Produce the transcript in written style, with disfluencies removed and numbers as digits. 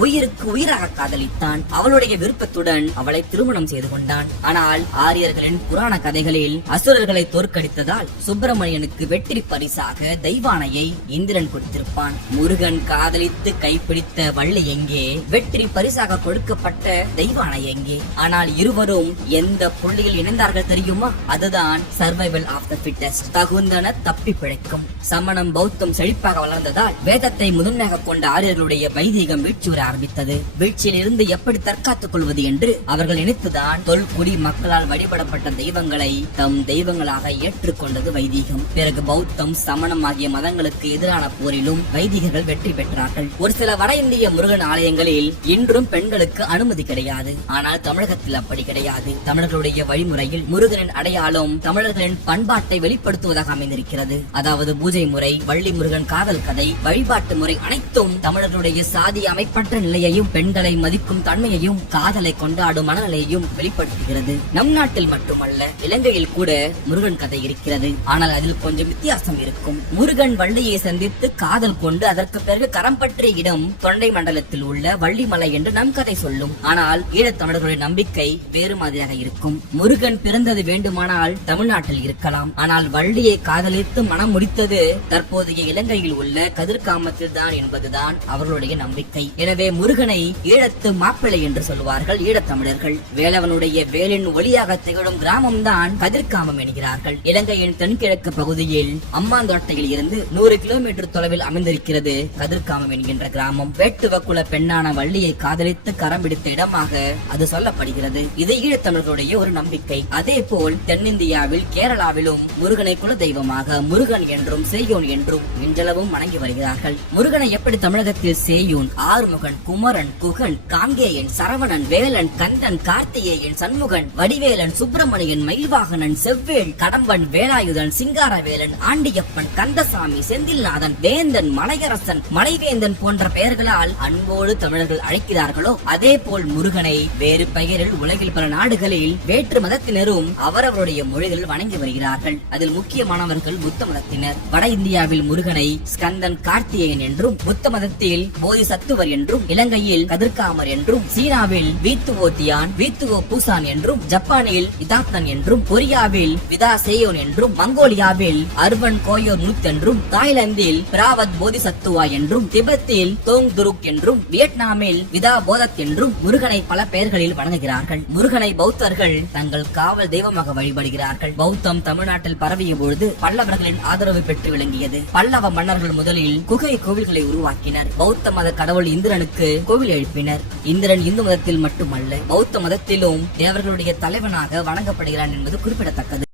உயிருக்கு உயிராக காதலித்தான். அவளுடைய விருப்பத்துடன் அவளை திருமணம் செய்து கொண்டான். ஆனால் ஆரியர்களின் புராண கதைகளில் அசுரர்களை தோற்கடித்ததால் சுப்பிரமணியனுக்கு வெற்றி பரிசாக தெய்வானையை இந்திரன் கொடுத்திருப்பான். முருகன் காதலித்து கைப்பிடித்த வள்ளி எங்கே, வெற்றி பரிசாக கொடுக்கப்பட்ட தெய்வானை எங்கே? ஆனால் இருவரும் எந்த புள்ளியில் இணைந்தார்கள் தெரியுமா? அதுதான் சர்வைவல் ஆஃப் த ஃபிட்டஸ்ட். தகுந்தன தப்பி பிழைக்கும். சமணம் பௌத்தம் செழிப்பாக வளர்ந்ததால் வேதத்தை முதன்மையாக கொண்ட ஆரியர்களுடைய வைதீகம் வீழ்ச்சியுற ஆரம்பித்தது. வீழ்ச்சியில் இருந்து எப்படி தற்காத்துக் கொள்வது என்று அவர்கள் நினைத்துதான் தொல்குடி மக்களால் வழிபடப்பட்ட தெய்வங்களை தம் தெய்வங்களாக ஏற்றுக்கொண்டது வைதீகம். பிறகு பௌத்தம் சமணம் ஆகிய மதங்களுக்கு எதிரான போரிலும் வைதிகர்கள் வெற்றி பெற்றார்கள். ஒரு சில வட இந்திய முருகன் ஆலயங்களில் இன்றும் பெண்களுக்கு அனுமதி கிடையாது. ஆனால் தமிழகத்தில் அப்படி கிடையாது. தமிழர்களுடைய வழிமுறையில் முருகனின் அடையாளம் தமிழர்களின் பண்பாட்டை வெளிப்படுத்துவதாக அமைந்திருக்கிறது. அதாவது பூஜை முறை, வள்ளி முருகன் காதல் கதை, வழிபாட்டு முறை அனைத்தும் தமிழர்களுடைய சாதி அமைப்பற்ற நிலையையும் பெண்களை மதிக்கும் தன்மையையும் காதலை கொண்டாடும் மனநிலையையும் வெளிப்படுத்துகிறது. நம் நாட்டில் மட்டுமல்ல, இலங்கையில் கூட முருகன் கதை இருக்கிறது. ஆனால் அதில் கொஞ்சம் வித்தியாசம் இருக்கும். முருகன் வள்ளியை சந்தித்து காதல் கொண்டு அதற்கு பிறகு கரம் பற்றிய இடம் தொண்டை மண்டலத்தில் உள்ள வள்ளிமலை என்று நம் கதை சொல்லும். ஆனால் ஈழத் தமிழர்களுடைய நம்பிக்கை வேறு மாதிரியாக இருக்கும். முருகன் பிறந்தது வேண்டுமானால் தமிழ்நாட்டில் இருக்கலாம். ஆனால் வள்ளியை காதலித்து மனம் முடித்தது தற்போதைய இலங்கையில் உள்ள கதிர்காமத்தில் தான் என்பதுதான் அவர்களுடைய நம்பிக்கை. எனவே முருகனை ஈழத்து மாப்பிள்ளை என்று சொல்லுவார்கள் ஈழத் தமிழர்கள். வேலவனுடைய வேலின் ஒளியாக திகழும் கிராமம் தான் கதிர்காமம் என்கிறார்கள். இலங்கையின் தென்கிழக்கு பகுதியில் அம்மாந்தோட்டையில் இருந்து 100 கிலோமீட்டர் தொலைவில் அமைந்திருக்கிறது கதிர்காமம் என்கின்ற கிராமம். வேட்டுவக்குல பெண்ணான வள்ளியை காதலித்து கரம் பிடித்த இடமாக அது சொல்லப்படுகிறது. இது ஈழத்தமிழர்களுடைய ஒரு நம்பிக்கை. அதே போல் தென்னிந்தியாவில் கேரளாவிலும் முருகனை குல தெய்வமாக முருகன் என்றும் சேயோன் என்றும் இன்றளவும் வணங்கி வருகிறார்கள். முருகனை எப்படி தமிழகத்தில் சேயூன், ஆறுமுகன், குமரன், குகன், காங்கேயன், சரவணன், வேலன், கந்தன், கார்த்திகேயன், சண்முகன், வடிவேலன், சுப்பிரமணியன், மயில்வாகனன், செவ்வேல், கடம்பன், வேலாயுதன், சிங்காரவேலன், ஆண்டியப்பன், கந்தசாமி, செந்தில்நாதன், வேந்தன், மலையரசன், மலைவேந்தன் போன்ற பெயர்களால் அன்போடு தமிழர்கள் அழைக்கிறார்களோ அதே போல் முருகனை வேறு பெயரில் உலகில் பல நாடுகளில் வேற்று மதத்தினரும் அவரவருடைய மொழிகளில் வணங்கி வருகிறார்கள். அதில் முக்கியமானவர்கள் புத்த மதத்தினர். வட இந்தியாவில் முருகனை ஸ்கந்தன், கார்த்திகேயன் என்றும், புத்த மதத்தில் போதி சத்துவர் என்றும், இலங்கையில் கதிர்காமர் என்றும், சீனாவில் வீத்துவோத்தியான், வீத்துவோ பூசான் என்றும், ஜப்பானில் இதாத்தன் என்றும், கொரியாவில் விதா சேயோன் என்றும், மங்கோலியாவில் அர்வன் கோயோர் நூத் என்றும், தாய்லாந்தில் பிராவத் போதிசத்துவா என்றும், திபெத்தில் தோங் துருக் என்றும், வியட்நாமில் விதா போதத் என்றும் முருகனை பல பெயர்களில் வணங்குகிறார்கள். முருகனை பௌத்தர்கள் தங்கள் காவல் தெய்வமாக வழிபடுகிறார்கள். பௌத்தம் தமிழ்நாட்டில் பரவிய பொழுது பல்லவர்களின் ஆதரவு பெற்று விளங்கியது. பல்லவ மன்னர்கள் முதலில் குகை கோவில்களை உருவாக்கினர். பௌத்த மத கடவுள் இந்திரனுக்கு கோவில் எழுப்பினர். இந்திரன் இந்து மதத்தில் மட்டுமல்ல, பௌத்த மதத்திலும் தேவர்களுடைய தலைவனாக வணங்கப்படுகிறான் என்பது குறிப்பிடத்தக்கது.